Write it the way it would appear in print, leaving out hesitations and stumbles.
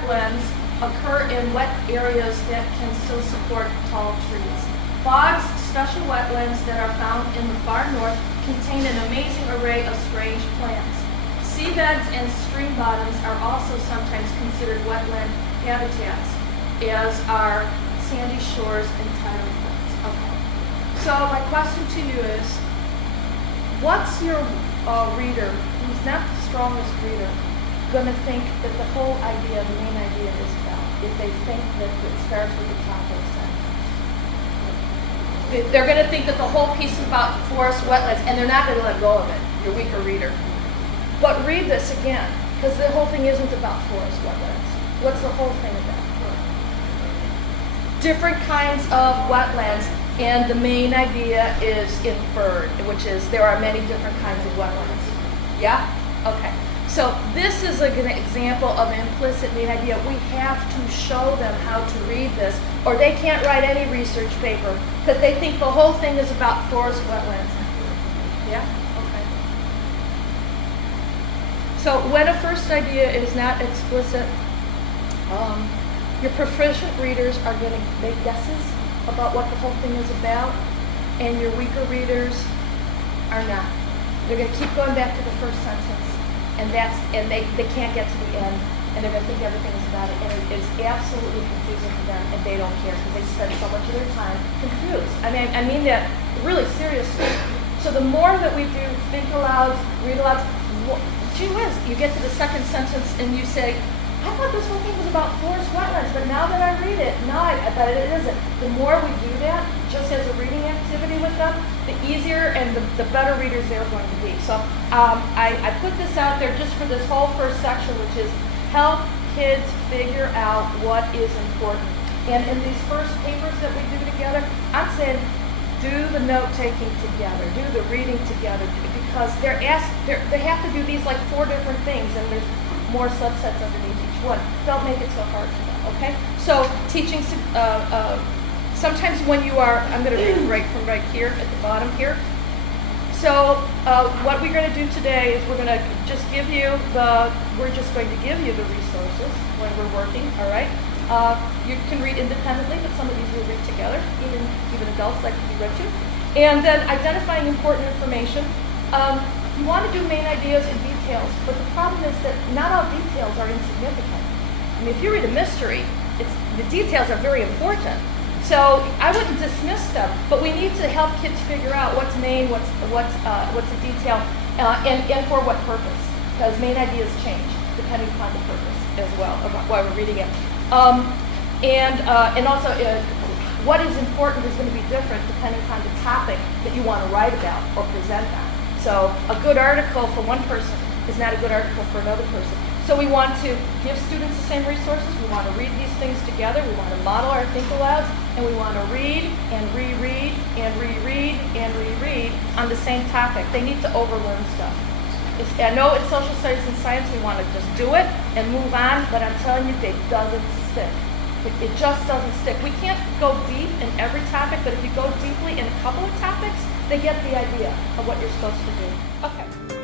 wetlands occur in wet areas that can still support tall trees. Bogs, special wetlands that are found in the far north, contain an amazing array of strange plants. Seabeds and stream bottoms are also sometimes considered wetland habitats, as are sandy shores and tidal flats. Okay. So my question to you is, what's your reader, who's not the strongest reader, going to think that the whole idea, the main idea is about, if they think that it starts with the top of the sentence? They're going to think that the whole piece is about forest wetlands, and they're not going to let go of it, your weaker reader. But read this again, because the whole thing isn't about forest wetlands. What's the whole thing about? Different kinds of wetlands, and the main idea is inferred, which is there are many different kinds of wetlands. Yeah? Okay. So this is an example of an implicit main idea. We have to show them how to read this, or they can't write any research paper, because they think the whole thing is about forest wetlands. Yeah? Okay. So when a first idea is not explicit, your proficient readers are going to make guesses about what the whole thing is about, and your weaker readers are not. They're going to keep going back to the first sentence, and they can't get to the end, and they're going to think everything is about it, and it's absolutely confusing to them, and they don't care because they spend so much of their time confused. I mean that really seriously. So the more that we do think aloud, read aloud, gee whiz, you get to the second sentence and you say, I thought this whole thing was about forest wetlands, but now that I read it, no, I bet it isn't. The more we do that, just as a reading activity with them, the easier and the better readers they're going to be. So I put this out there just for this whole first section, which is help kids figure out what is important. And in these first papers that we do together, I'm saying do the note-taking together, do the reading together, because they have to do these like 4 different things, and there's more subsets underneath each one. Don't make it so hard for them, okay? So teaching, sometimes when you are, I'm going to read right from right here at the bottom here. So what we're going to do today is we're just going to give you the resources when we're working, all right? You can read independently, but some of these we'll read together, even adults like to be read to. And then identifying important information. You want to do main ideas and details, but the problem is that not all details are insignificant. I mean, if you read a mystery, the details are very important. So I wouldn't dismiss them, but we need to help kids figure out what's main, what's a detail, and for what purpose, because main ideas change depending upon the purpose as well, about why we're reading it. And also, what is important is going to be different depending upon the topic that you want to write about or present on. So a good article for one person is not a good article for another person. So we want to give students the same resources. We want to read these things together. We want to model our think alouds, and we want to read and reread and reread and reread on the same topic. They need to overlearn stuff. I know it's social studies and science. We want to just do it and move on, but I'm telling you, it doesn't stick. It just doesn't stick. We can't go deep in every topic, but if you go deeply in a couple of topics, they get the idea of what you're supposed to do. Okay.